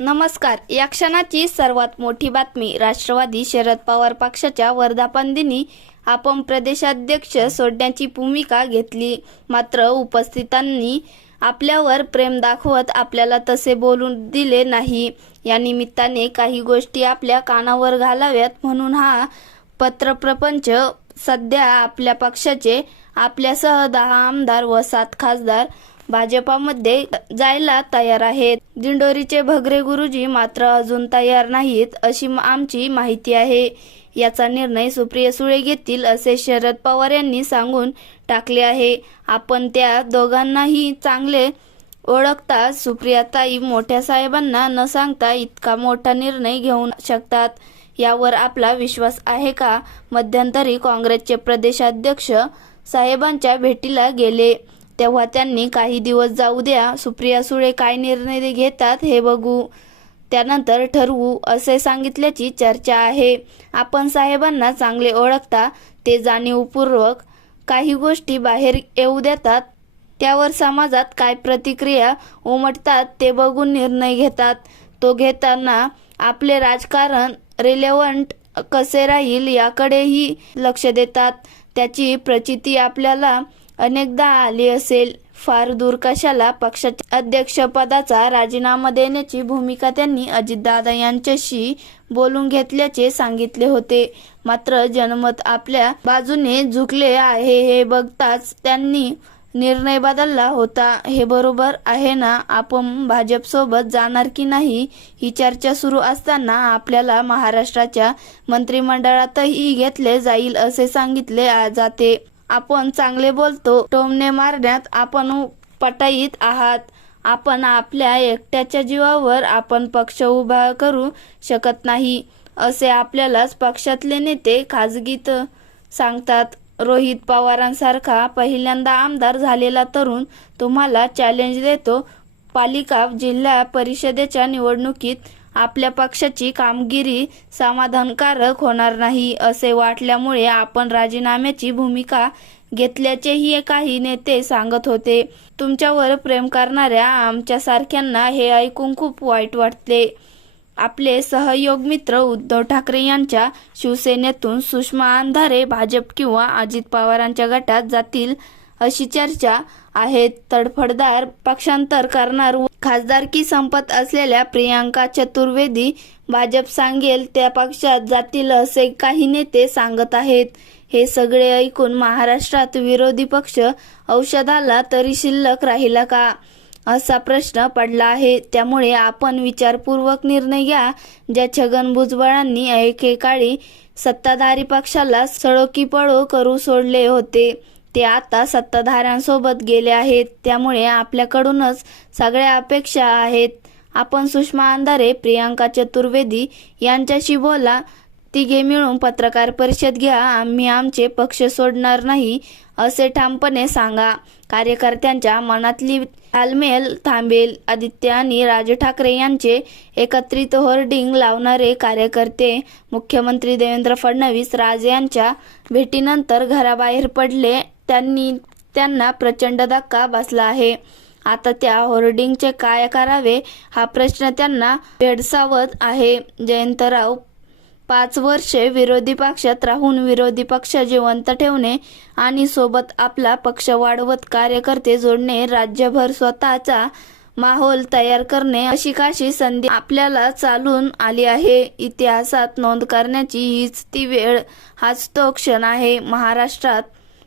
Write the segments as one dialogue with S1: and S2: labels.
S1: नमस्कार. या क्षणाची सर्वात मोठी बातमी राष्ट्रवादी शरद पवार पक्षाच्या वर्धापन दिनी आपण प्रदेशाध्यक्ष सोडण्याची भूमिका घेतली. मात्र उपस्थितांनी आपल्यावर प्रेम दाखवत आपल्याला तसे बोलून दिले नाही. या निमित्ताने काही गोष्टी आपल्या कानावर घालाव्यात म्हणून हा पत्रप्रपंच सध्या आपल्या पक्षाचे आपल्यासह दहा आमदार व सात खासदार भाजपामध्ये जायला तयार आहेत. दिंडोरीचे भगरे गुरुजी मात्र अजून तयार नाहीत अशी आमची माहिती आहे. याचा निर्णय सुप्रिया सुळे घेतील असे शरद पवार यांनी सांगून टाकले आहे. आपण त्या दोघांनाही चांगले ओळखता सुप्रियाताई मोठ्या साहेबांना न सांगता इतका मोठा निर्णय घेऊ शकतात. यावर आपला विश्वास आहे का? मध्यंतरी काँग्रेसचे प्रदेशाध्यक्ष साहेबांच्या भेटीला गेले. तेव्हा त्यांनी काही दिवस जाऊ द्या सुप्रिया सुळे काय निर्णय घेतात हे बघू. त्यानंतर ठरवू असे सांगितल्याची चर्चा आहे. आपण साहेबांना चांगले ओळखता ते जाणीवपूर्वक काही गोष्टी बाहेर येऊ देतात. त्यावर समाजात काय प्रतिक्रिया उमटतात ते बघून निर्णय घेतात. तो घेताना आपले राजकारण रिलेव्हंट कसे राहील याकडेही लक्ष देतात. त्याची प्रचिती आपल्याला अनेकदा आली असेल. फार दूर कशाला पक्षाच्या अध्यक्षपदाचा राजीनामा देण्याची भूमिका त्यांनी अजितदादा यांच्याशी बोलून घेतल्याचे सांगितले होते. मात्र जनमत आपल्या बाजूने झुकले आहे हे बघताच त्यांनी निर्णय बदलला होता. हे बरोबर आहे ना? आपण भाजपसोबत जाणार की नाही? ही चर्चा सुरू असताना आपल्याला महाराष्ट्राच्या मंत्रिमंडळातही घेतले जाईल असे सांगितले जाते. आपण चांगले बोलतो टोमने मारण्यात आपण पटाईत आहात. आपण आपल्या एकट्याच्या जीवावर आपण पक्ष उभा करू शकत नाही असे आपल्यालाच पक्षातले नेते खाजगीत सांगतात. रोहित पवारांसारखा पहिल्यांदा आमदार झालेला तरुण तुम्हाला चॅलेंज देतो. पालिका जिल्हा परिषदेच्या निवडणुकीत आपल्या पक्षाची कामगिरी समाधानकारक होणार नाही असे वाटल्यामुळे आपण राजीनाम्याची भूमिका घेतल्याचेही काही नेते सांगत होते. तुमच्यावर प्रेम करणाऱ्या आमच्यासारख्यांना हे ऐकून खूप वाईट वाटले आपले सहयोग मित्र उद्धव ठाकरे यांच्या शिवसेनेतून सुषमा अंधारे भाजप किंवा अजित पवारांच्या गटात जातील अशी चर्चा आहे. तडफडदार पक्षांतर करणार खासदारकी संपत असलेल्या प्रियांका चतुर्वेदी भाजप सांगेल त्या पक्षात जातील असे काही नेते सांगत आहेत. हे सगळे ऐकून महाराष्ट्रात विरोधी पक्ष औषधाला तरी शिल्लक राहिला का? असा प्रश्न पडला आहे. त्यामुळे आपण विचारपूर्वक निर्णय घ्या. ज्या छगन भुजबळांनी एकेकाळी सत्ताधारी पक्षाला सळोकीपळो करू सोडले होते. ते आता सत्ताधाऱ्यांसोबत गेले आहेत. त्यामुळे आपल्याकडूनच सगळ्या अपेक्षा आहेत. आपण सुषमा अंधारे प्रियांका चतुर्वेदी यांच्याशी बोला. तिघे मिळून पत्रकार परिषद घ्या. आम्ही आमचे पक्ष सोडणार नाही असे ठामपणे सांगा. कार्यकर्त्यांच्या मनातली तालमेल थांबेल. आदित्य आणि राज ठाकरे यांचे एकत्रित होर्डिंग लावणारे कार्यकर्ते मुख्यमंत्री देवेंद्र फडणवीस राज यांच्या भेटीनंतर घराबाहेर पडले. त्यांनी त्यांना प्रचंड धक्का बसला आहे. आता त्या होर्डिंगचे काय करावे हा प्रश्न त्यांना भेडसावत आहे. जयंतराव पाच वर्षे विरोधी पक्षात राहून विरोधी पक्ष जिवंत ठेवणे आणि सोबत आपला पक्ष वाढवत कार्यकर्ते जोडणे राज्यभर स्वतःचा माहोल तयार करणे अशी काशी संधी आपल्याला चालून आली आहे. इतिहासात नोंद करण्याची हीच ती वेळ हाच तो क्षण आहे. महाराष्ट्रात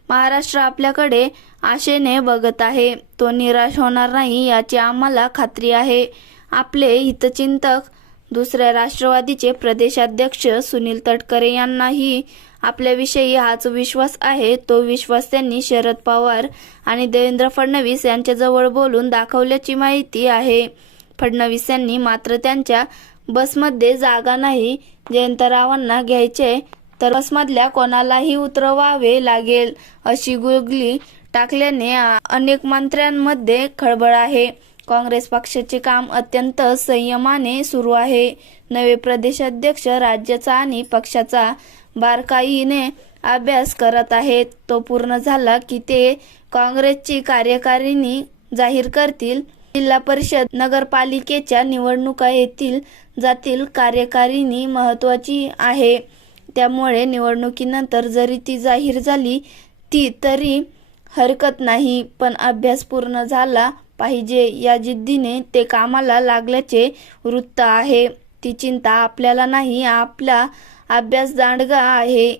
S1: महाराष्ट्र आपल्याकडे आशेने बघत आहे. तो निराश होणार नाही याची आम्हाला खात्री आहे. आपले हितचिंतक दुसऱ्या राष्ट्रवादीचे प्रदेशाध्यक्ष सुनील तटकरे यांनाही आपल्याविषयी हाच विश्वास आहे. तो विश्वास त्यांनी शरद पवार आणि देवेंद्र फडणवीस यांच्याजवळ बोलून दाखवल्याची माहिती आहे. फडणवीस यांनी मात्र त्यांच्या बसमध्ये जागा नाही. जयंतरावांना घ्यायचे तर बसमधल्या कोणालाही उतरवावे लागेल अशी गुगली टाकल्याने अनेक मंत्र्यांमध्ये खळबळ आहे. काँग्रेस पक्षाचे काम अत्यंत संयमाने सुरू आहे. नवे प्रदेशाध्यक्ष राज्याचा आणि पक्षाचा बारकाईने अभ्यास करत आहेत. तो पूर्ण झाला की ते काँग्रेसची कार्यकारिणी जाहीर करतील. जिल्हा परिषद नगरपालिकेच्या निवडणुका येथील जातील. कार्यकारिणी महत्वाची आहे. त्यामुळे निवडणुकीनंतर जरी ती जाहीर झाली ती तरी हरकत नाही. पण अभ्यास पूर्ण झाला पाहिजे या जिद्दीने ते कामाला लागल्याचे वृत्त आहे. ती चिंता आपल्याला नाही आपला अभ्यास दांडगा आहे.